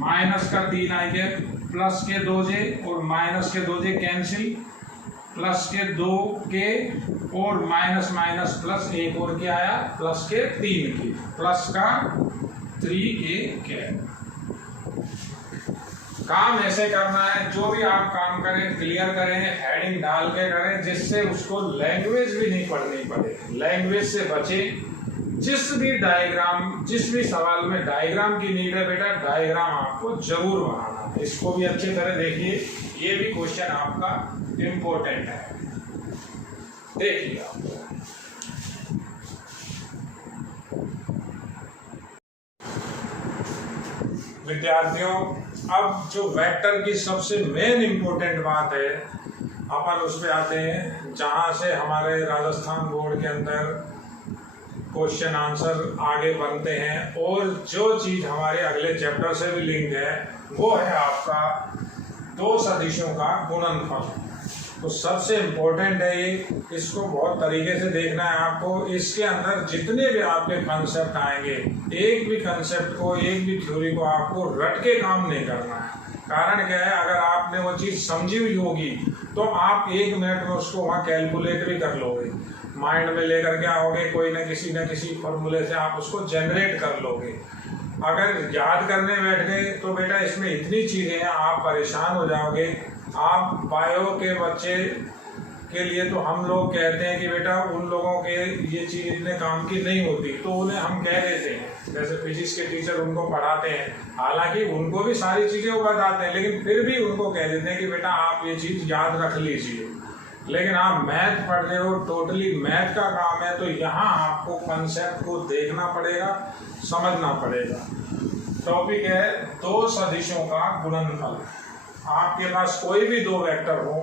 माइनस का 3i है, प्लस के 2j और माइनस के 2j कैंसिल, प्लस के 2k और माइनस माइनस प्लस 1 और क्या आया? प्लस के 3k, प्लस का 3k। काम ऐसे करना है, जो भी आप काम करें क्लियर करें, हेडिंग डाल के करें, जिससे उसको लैंग्वेज भी नहीं पढ़नी पड़े, लैंग्वेज से बचे। जिस भी डायग्राम, जिस भी सवाल में डायग्राम की नीड है बेटा, डायग्राम आपको जरूर बनाना है। इसको भी अच्छी तरह देखिए, ये भी क्वेश्चन आपका इम्पोर्टेंट है। देखिए आप विद्यार्थियों, अब जो वेक्टर की सबसे मेन इम्पोर्टेंट बात है, अपन उस पर आते हैं, जहाँ से हमारे राजस्थान बोर्ड के अंदर क्वेश्चन आंसर आगे बनते हैं और जो चीज़ हमारे अगले चैप्टर से भी लिंक है वो है आपका दो सदिशों का गुणनफल। तो सबसे इम्पोर्टेंट है ये, इसको बहुत तरीके से देखना है आपको। इसके अंदर जितने भी आपके कंसेप्ट आएंगे, एक भी कंसेप्ट को, एक भी थ्योरी को आपको रट के काम नहीं करना है। कारण क्या है, अगर आपने वो चीज़ समझी हुई होगी तो आप 1 मिनट में उसको वहाँ कैलकुलेट भी कर लोगे, माइंड में लेकर के आओगे, कोई ना किसी फॉर्मूले से आप उसको जनरेट कर लोगे। अगर याद करने बैठ गए तो बेटा इसमें इतनी चीज़ें हैं, आप परेशान हो जाओगे। आप बायो के बच्चे के लिए तो हम लोग कहते हैं कि बेटा उन लोगों के ये चीज़ इतने काम की नहीं होती, तो उन्हें हम कह देते हैं, जैसे फिजिक्स के टीचर उनको पढ़ाते हैं, हालांकि उनको भी सारी चीज़ें वो बताते हैं, लेकिन फिर भी उनको कह देते हैं कि बेटा आप ये चीज़ याद रख लीजिए। लेकिन आप मैथ पढ़ रहे हो, टोटली मैथ का काम है, तो यहाँ आपको कंसेप्ट को देखना पड़ेगा, समझना पड़ेगा। टॉपिक है दो सदिशों का गुणनफल। आपके पास कोई भी दो वेक्टर हो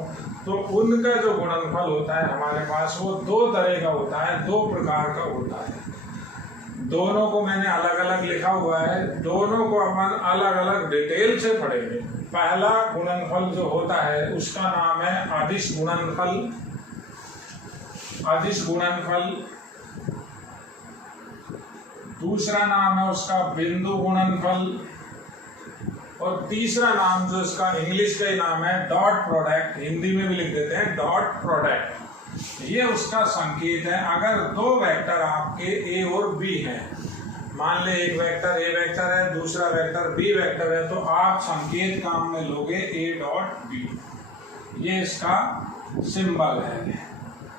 तो उनका जो गुणनफल होता है हमारे पास, वो दो तरह का होता है, दो प्रकार का होता है। दोनों को मैंने अलग अलग लिखा हुआ है, दोनों को अपन अलग अलग डिटेल से पढ़ेंगे। पहला गुणनफल जो होता है उसका नाम है अदिश गुणनफल। अदिश गुणनफल। दूसरा नाम है उसका बिंदु गुणनफल। और तीसरा नाम जो इसका इंग्लिश का ही नाम है डॉट प्रोडक्ट, हिंदी में भी लिख देते हैं डॉट प्रोडक्ट। ये उसका संकेत है। अगर दो वेक्टर आपके ए और बी हैं, मान ले एक वेक्टर ए वेक्टर है, दूसरा वेक्टर बी वेक्टर है, तो आप संकेत काम में लोगे ए डॉट बी। ये इसका सिंबल है।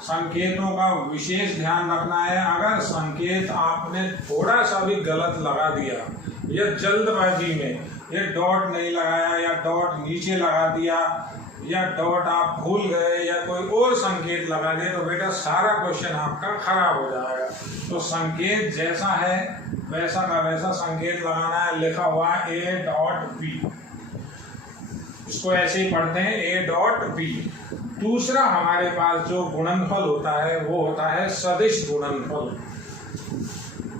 संकेतों का विशेष ध्यान रखना है। अगर संकेत आपने थोड़ा सा भी गलत लगा दिया या जल्दबाजी में ये डॉट नहीं लगाया या डॉट नीचे लगा दिया या डॉट आप भूल गए या कोई और संकेत लगा दिए, तो बेटा सारा क्वेश्चन आपका खराब हो जाएगा। तो संकेत जैसा है वैसा का वैसा संकेत लगाना है। लिखा हुआ है ए डॉट बी, इसको ऐसे ही पढ़ते हैं ए डॉट बी। दूसरा हमारे पास जो गुणनफल होता है वो होता है सदिश गुणनफल।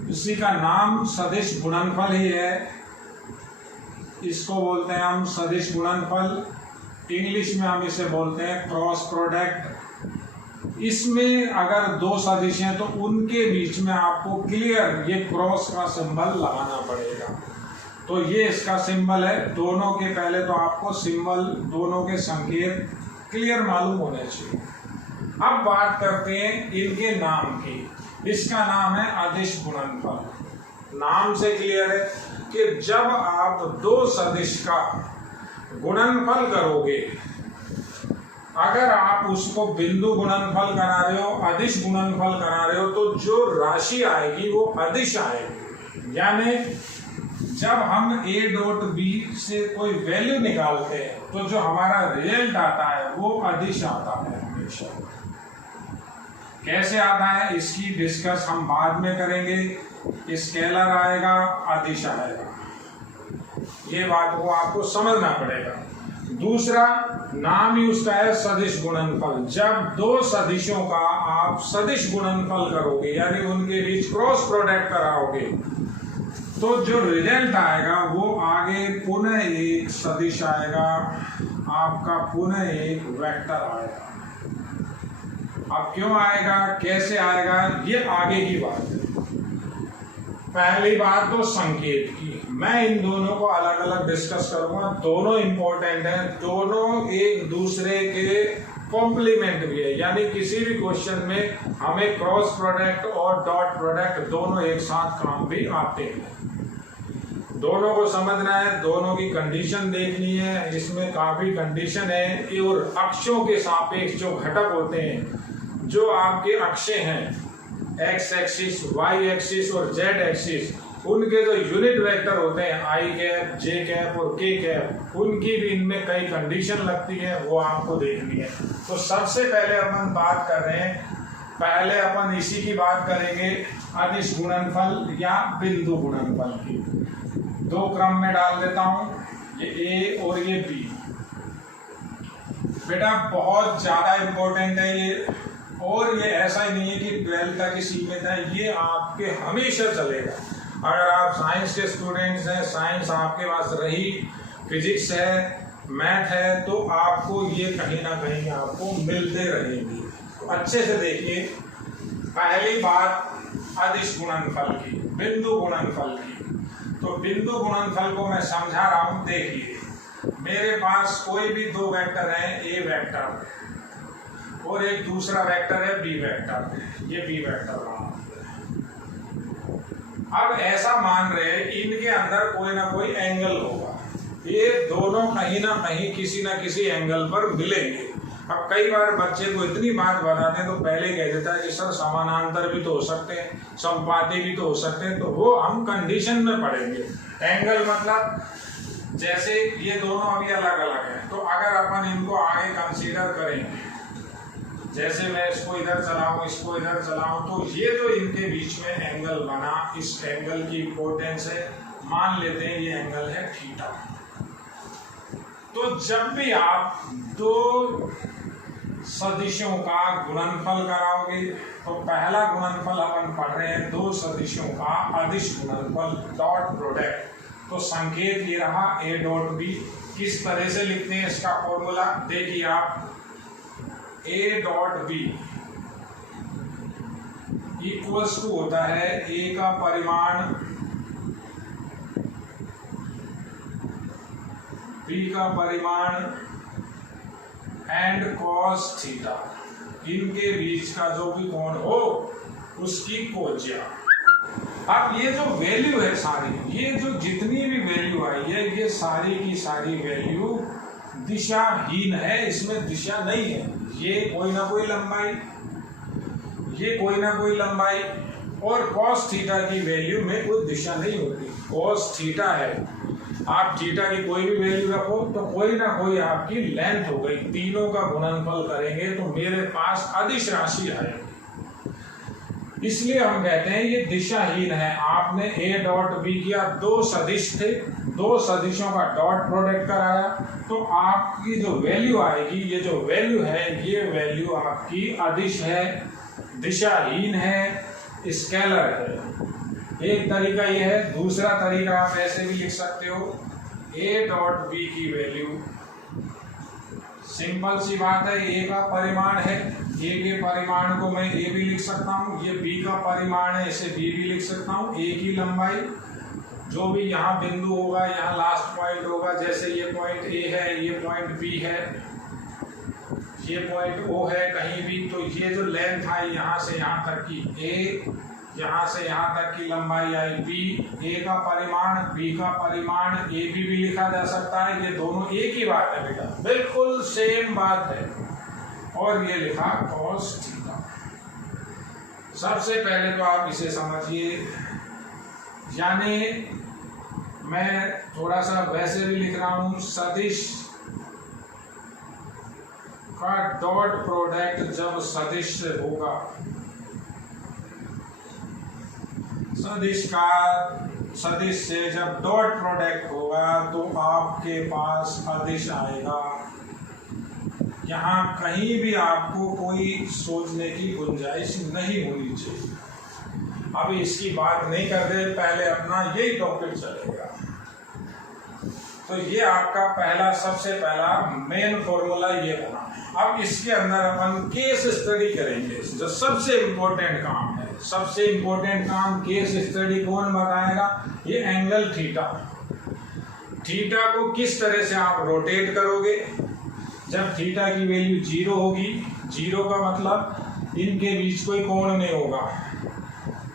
इसी का नाम सदिश गुणनफल ही है, इसको बोलते हैं हम सदिश गुणनफल। इंग्लिश में हम इसे बोलते हैं क्रॉस प्रोडक्ट। इसमें अगर दो सदिश हैं तो उनके बीच में आपको क्लियर ये क्रॉस का सिंबल लगाना पड़ेगा। तो ये इसका सिंबल है। दोनों के पहले तो आपको सिंबल, दोनों के संकेत क्लियर मालूम होने चाहिए। अब बात करते हैं इनके नाम की। इसका नाम है अदिश गुणनफल। नाम से क्लियर है कि जब आप दो सदिश का गुणनफल करोगे, अगर आप उसको बिंदु गुणनफल करा रहे हो, अदिश गुणनफल करा रहे हो, तो जो राशि आएगी वो अदिश आएगी। यानी जब हम ए डॉट बी से कोई वैल्यू निकालते हैं तो जो हमारा रिजल्ट आता है वो अदिश आता है हमेशा। कैसे आता है इसकी डिस्कस हम बाद में करेंगे। स्केलर आएगा, अदिश आएगा, ये बात को आपको समझना पड़ेगा। दूसरा नाम ही उसका है सदिश गुणनफल। जब दो सदिशों का आप सदिश गुणनफल करोगे, यानी उनके बीच क्रॉस प्रोडक्ट कराओगे, तो जो रिजल्ट आएगा वो आगे पुनः एक सदिश आएगा, आपका पुनः एक वेक्टर आएगा। अब क्यों आएगा, कैसे आएगा, ये आगे की बात है। पहली बात तो संकेत की, मैं इन दोनों को अलग अलग डिस्कस करूंगा। दोनों इंपॉर्टेंट हैं, दोनों एक दूसरे के कॉम्प्लीमेंट भी है। यानी किसी भी क्वेश्चन में हमें क्रॉस प्रोडक्ट और डॉट प्रोडक्ट दोनों एक साथ काम भी आते हैं। दोनों को समझना है, दोनों की कंडीशन देखनी है। इसमें काफी कंडीशन है। और अक्षों के सापेक्ष जो घटक होते हैं, जो आपके अक्षे हैं, एक्स एक्सिस, वाई एक्सिस और जेड एक्सिस, उनके जो यूनिट वेक्टर होते हैं आई कैप, जे कैप और के कैप, उनकी भी इनमें कई कंडीशन लगती है, वो आपको देखनी है। तो सबसे पहले अपन बात कर रहे हैं पहले अपन इसी की बात करेंगे, अदिश गुणनफल या बिंदु गुणनफल की। दो क्रम में डाल देता हूं, ये ए और ये बी। बेटा बहुत ज्यादा इंपॉर्टेंट है ये, और ये ऐसा ही नहीं है कि 12th तक ही सीमित है, ये आपके हमेशा चलेगा। अगर आप साइंस के स्टूडेंट्स हैं, साइंस आपके पास रही, फिजिक्स है, मैथ है, तो आपको ये कहीं ना कहीं आपको मिलते रहेंगे। तो अच्छे से देखिए, पहली बात अदिश गुणनफल की, बिंदु गुणनफल की। तो बिंदु गुणनफल को मैं समझा रहा हूं। देखिए, मेरे पास कोई भी दो वेक्टर हैं, ए वेक्टर और एक दूसरा वेक्टर है बी वेक्टर, ये बी वेक्टर रहा। अब ऐसा मान रहे हैं इनके अंदर कोई ना कोई एंगल होगा, ये दोनों कहीं ना कहीं किसी ना किसी एंगल पर मिलेंगे। अब कई बार बच्चे को इतनी बात बताते हैं तो पहले कह देता है कि सर समानांतर भी तो हो सकते हैं, समपाती भी तो हो सकते हैं, तो वो हम कंडीशन में पढ़ेंगे। एंगल मतलब जैसे ये दोनों अभी अलग अलग हैं, तो अगर अपन इनको आगे कंसीडर करेंगे, जैसे मैं इसको इधर चलाऊं, इसको इधर चलाऊं, तो ये जो इनके बीच में एंगल बना, इस एंगल की इंपॉर्टेंस है, मान लेते हैं ये एंगल है थीटा। तो जब भी आप दो सदिशों का गुणनफल कराओगे, तो पहला गुणनफल अपन पढ़ रहे हैं दो सदिशों का अदिश गुणनफल, डॉट प्रोडक्ट। तो संकेत ये रहा ए डॉट बी। किस तरह से लिखते हैं इसका फॉर्मूला देखिए आप, A dot B equals to होता है ए का परिमाण बी का परिमाण एंड कॉस थीटा, इनके बीच का जो भी कोण हो उसकी कोज्या। अब ये जो वैल्यू है सारी, ये जो जितनी भी वैल्यू आई है, ये सारी की सारी वैल्यू दिशाहीन है, इसमें दिशा नहीं है। ये कोई ना कोई लंबाई, ये कोई ना कोई लंबाई, और cos थीटा की वैल्यू में कोई दिशा नहीं होती। cos थीटा है, आप थीटा की कोई भी वैल्यू रखो तो कोई ना कोई आपकी लेंथ हो गई। तीनों का गुणनफल करेंगे तो मेरे पास अदिश राशि आएगी, इसलिए हम कहते हैं ये दिशाहीन है। आपने ए डॉट बी किया, दो सदिश थे, दो सदिशों का डॉट प्रोडक्ट कराया, तो आपकी जो वैल्यू आएगी, ये जो वैल्यू है, ये वैल्यू आपकी अदिश है, दिशाहीन है, स्केलर है। एक तरीका ये है, दूसरा तरीका आप ऐसे भी लिख सकते हो, ए डॉट बी की वैल्यू, सिंपल सी बात है, ए का परिमाण है, ए के परिमाण को मैं ए भी लिख सकता हूँ, ये बी का परिमाण है, इसे बी भी लिख सकता हूँ। ए की लंबाई, जो भी यहाँ बिंदु होगा, यहाँ लास्ट पॉइंट होगा, जैसे ये पॉइंट ए है, ये पॉइंट बी है, ये पॉइंट ओ है कहीं भी, तो ये जो लेंथ आई यहाँ से यहाँ तक की ए, यहाँ से यहाँ तक की लंबाई आई बी। ए का परिमाण, बी का परिमाण, ए भी लिखा जा सकता है, ये दोनों एक ही बात है बेटा, बिल्कुल सेम बात है। और ये लिखा cos थीटा। सबसे पहले तो आप इसे समझिए, यानी मैं थोड़ा सा वैसे भी लिख रहा हूं, सदिश का डॉट प्रोडक्ट जब सदिश से होगा, सदिश से जब डॉट प्रोडक्ट होगा तो आपके पास अदिश आएगा। यहाँ कहीं भी आपको कोई सोचने की गुंजाइश नहीं होनी चाहिए। अब इसकी बात नहीं कर रहे, पहले अपना यही टॉपिक चलेगा। तो ये आपका पहला, सबसे पहला मेन फॉर्मूला ये बना। अब इसके अंदर अपन केस स्टडी करेंगे, जो सबसे इम्पोर्टेंट काम है। सबसे इम्पोर्टेंट काम केस स्टडी कौन बताएगा? ये एंगल थीटा। थीटा को किस तरह से आप रोटेट करोगे? जब थीटा की वैल्यू 0 होगी, 0 का मतलब इनके बीच कोई कोण नहीं होगा,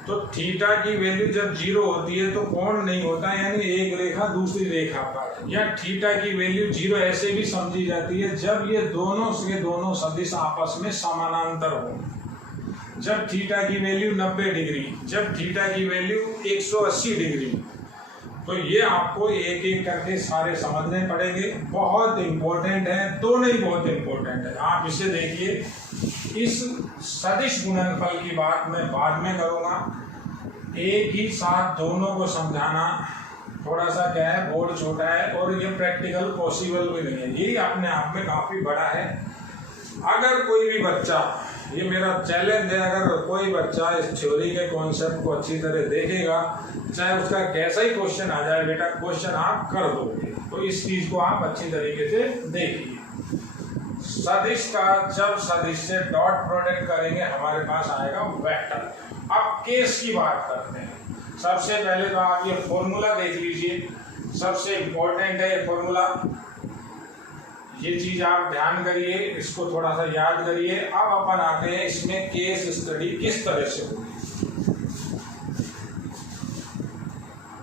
तो थीटा की वैल्यू जब 0 होती है तो कोण नहीं होता, यानी एक रेखा दूसरी रेखा पर। या थीटा की वैल्यू 0 ऐसे भी समझी जाती है जब ये दोनों से दोनों सदिश आपस में समानांतर हो। जब थीटा की वैल्यू 90 डिग्री, जब थीटा की वैल्यू 180 डिग्री, तो ये आपको एक एक करके सारे समझने पड़ेंगे। बहुत इंपॉर्टेंट है, दोनों ही बहुत इंपॉर्टेंट है। आप इसे देखिए, इस सदिश गुणनफल की बात मैं बाद में करूँगा। एक ही साथ दोनों को समझाना थोड़ा सा क्या है, बोर्ड छोटा है और ये प्रैक्टिकल पॉसिबल भी नहीं है, ये अपने आप में काफ़ी बड़ा है। अगर कोई भी बच्चा, ये मेरा चैलेंज है, अगर कोई बच्चा इस थ्योरी के कॉन्सेप्ट को अच्छी तरह देखेगा, चाहे उसका कैसा ही क्वेश्चन आ जाए बेटा, क्वेश्चन आप कर दोगे। तो इस चीज़ को आप अच्छी तरीके से देखिए। सदिश का जब सदिश से डॉट प्रोडक्ट करेंगे हमारे पास आएगा वेक्टर। अब केस की बात करते हैं। सबसे पहले तो आप ये फॉर्मूला देख लीजिए, सबसे इम्पोर्टेंट है ये फॉर्मूला, ये चीज आप ध्यान करिए, इसको थोड़ा सा याद करिए। अब अपन आते हैं इसमें केस स्टडी किस तरह से होगी।